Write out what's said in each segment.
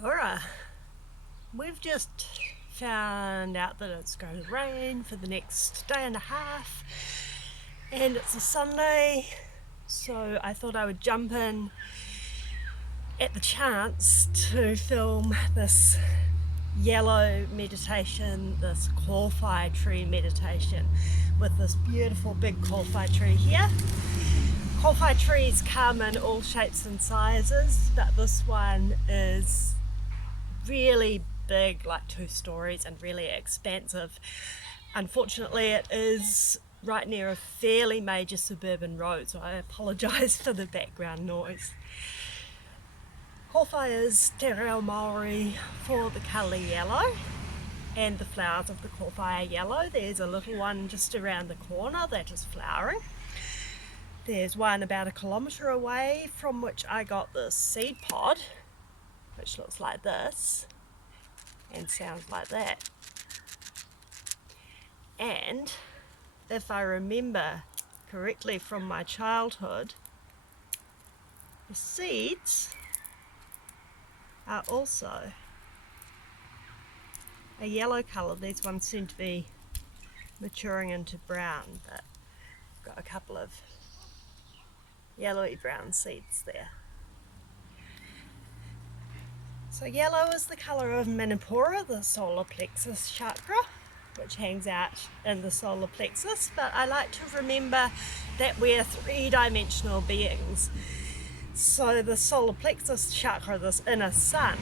Kia ora. We've just found out that it's going to rain for the next day and a half, and it's a Sunday, so I thought I would jump in at the chance to film this yellow meditation, this Kōwhai tree meditation, with this beautiful big Kōwhai tree here. Kōwhai trees come in all shapes and sizes, but this one is really big, like 2 stories, and really expansive. Unfortunately, it is right near a fairly major suburban road, so I apologise for the background noise. Kōwhai is te reo Māori for the colour yellow, and the flowers of the Kōwhai are yellow. There's a little one just around the corner that is flowering. There's one about 1 kilometre away from which I got this seed pod, which looks like this and sounds like that. And if I remember correctly from my childhood, the seeds are also a yellow colour. These ones seem to be maturing into brown, but I've got a couple of yellowy brown seeds there. So yellow is the colour of Manipura, the solar plexus chakra, which hangs out in the solar plexus, but I like to remember that we're 3-dimensional beings. So the solar plexus chakra, this inner sun,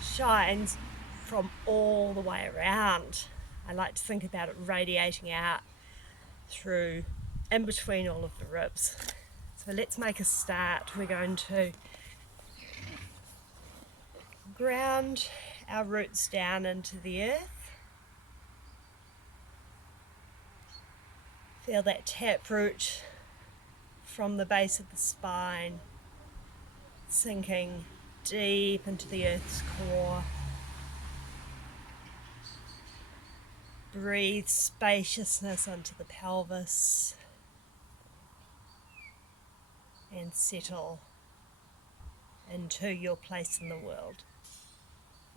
shines from all the way around. I like to think about it radiating out through, in between all of the ribs. So let's make a start. We're going to ground our roots down into the earth. Feel that taproot from the base of the spine sinking deep into the earth's core. Breathe spaciousness into the pelvis and settle into your place in the world.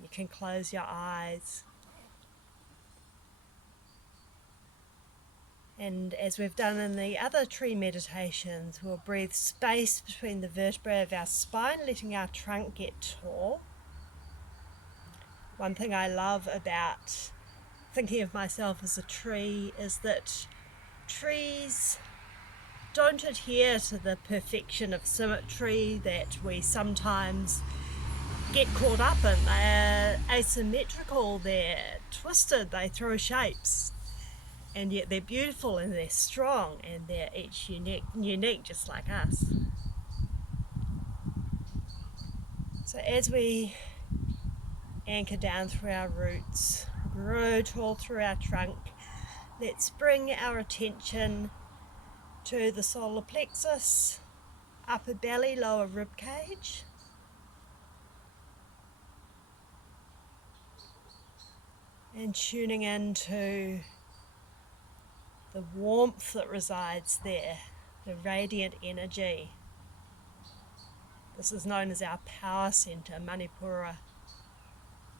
You can close your eyes. And as we've done in the other tree meditations, we'll breathe space between the vertebrae of our spine, letting our trunk get tall. One thing I love about thinking of myself as a tree is that trees don't adhere to the perfection of symmetry that we sometimes get caught up in. They're asymmetrical, they're twisted, they throw shapes, and yet they're beautiful and they're strong and they're each unique just like us. So as we anchor down through our roots, grow tall through our trunk, let's bring our attention to the solar plexus, upper belly, lower rib cage. And tuning into the warmth that resides there, the radiant energy. This is known as our power center, Manipura,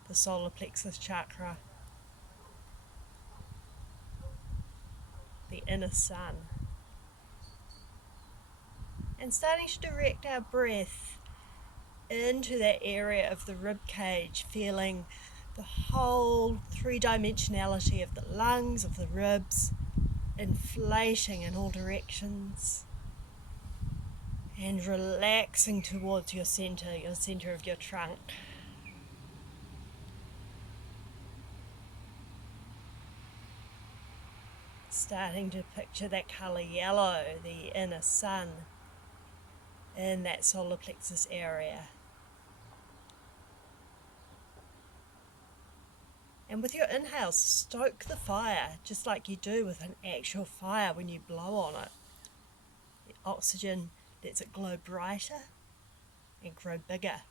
the solar plexus chakra, the inner sun. And starting to direct our breath into that area of the rib cage, feeling the whole 3-dimensionality of the lungs, of the ribs, inflating in all directions, and relaxing towards your center of your trunk. Starting to picture that colour yellow, the inner sun, in that solar plexus area. And with your inhale, stoke the fire, just like you do with an actual fire when you blow on it. The oxygen lets it glow brighter and grow bigger.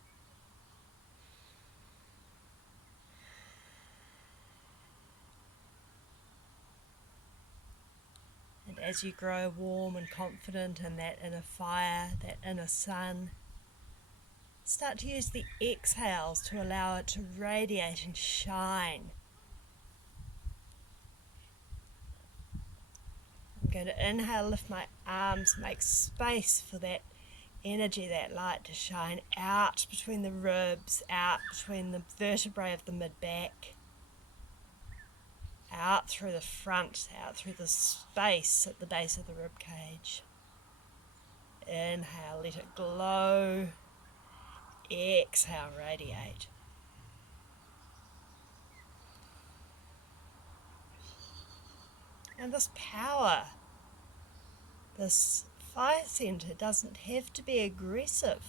And as you grow warm and confident in that inner fire, that inner sun, start to use the exhales to allow it to radiate and shine. I'm going to inhale, lift my arms, make space for that energy, that light to shine out between the ribs, out between the vertebrae of the mid-back, out through the front, out through the space at the base of the rib cage. Inhale, let it glow. Exhale, radiate. And this power, this fire center doesn't have to be aggressive.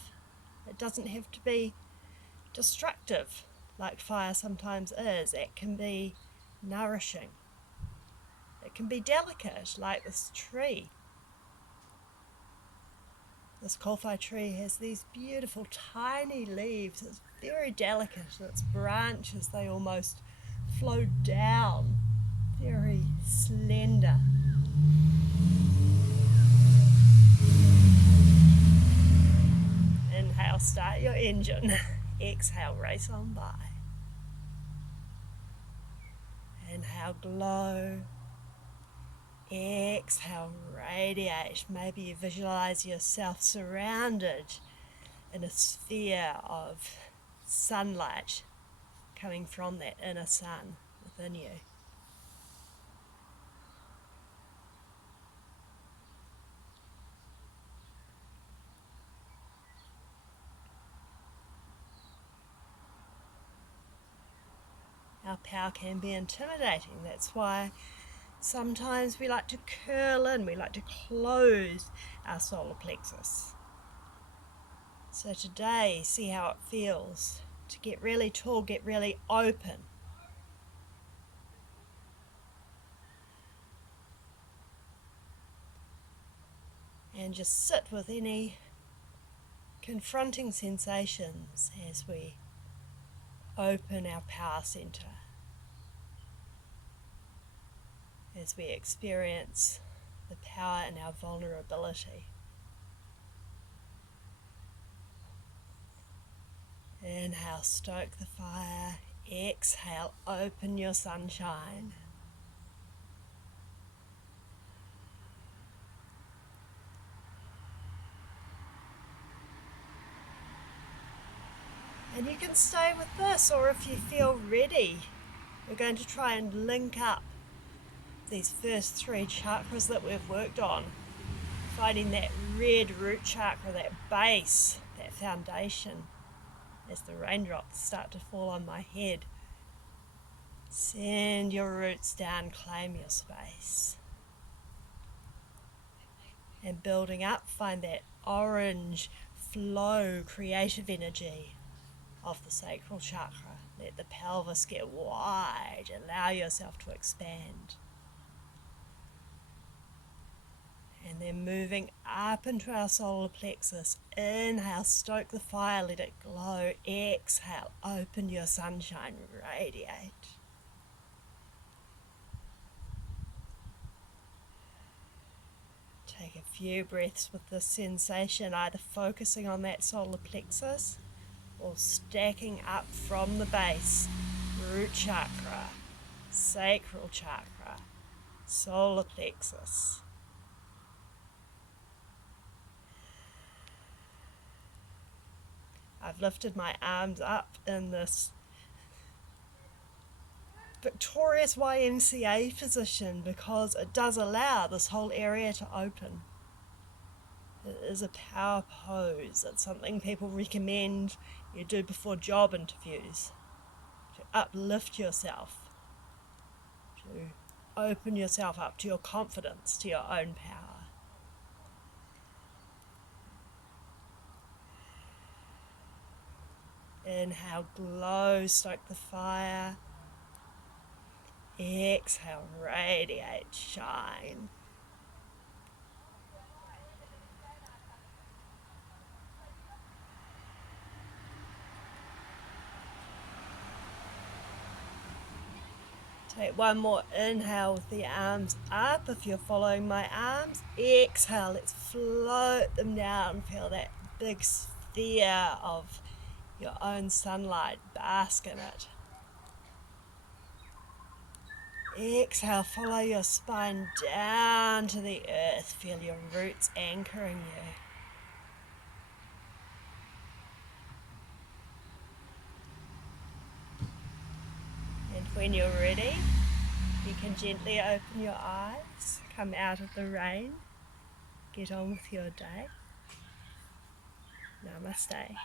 It doesn't have to be destructive like fire sometimes is. It can be nourishing. It can be delicate like this tree. This Kōwhai tree has these beautiful tiny leaves. It's very delicate. Its branches, they almost flow down, very slender. Inhale, start your engine. Exhale, race on by. Inhale, glow. Exhale, radiate. Maybe you visualize yourself surrounded in a sphere of sunlight coming from that inner sun within you. Our power can be intimidating. That's why sometimes we like to curl in, we like to close our solar plexus. So today, see how it feels to get really tall, get really open. And just sit with any confronting sensations as we open our power center, as we experience the power in our vulnerability. Inhale, stoke the fire. Exhale, open your sunshine. And you can stay with this, or if you feel ready, we're going to try and link up these first three chakras that we've worked on. Finding that red root chakra, that base, that foundation. As the raindrops start to fall on my head, send your roots down, claim your space. And building up, find that orange flow, creative energy of the sacral chakra. Let the pelvis get wide, allow yourself to expand. And then moving up into our solar plexus. Inhale, stoke the fire, let it glow. Exhale, open your sunshine, radiate. Take a few breaths with this sensation, either focusing on that solar plexus or stacking up from the base. Root chakra, sacral chakra, solar plexus. I've lifted my arms up in this victorious YMCA position because it does allow this whole area to open. It is a power pose. It's something people recommend you do before job interviews, to uplift yourself, to open yourself up to your confidence, to your own power. Inhale, glow, stoke the fire. Exhale, radiate, shine. Take one more inhale with the arms up if you're following my arms. Exhale, let's float them down. Feel that big fear of your own sunlight, bask in it. Exhale, follow your spine down to the earth. Feel your roots anchoring you. And when you're ready, you can gently open your eyes, come out of the rain, get on with your day. Namaste.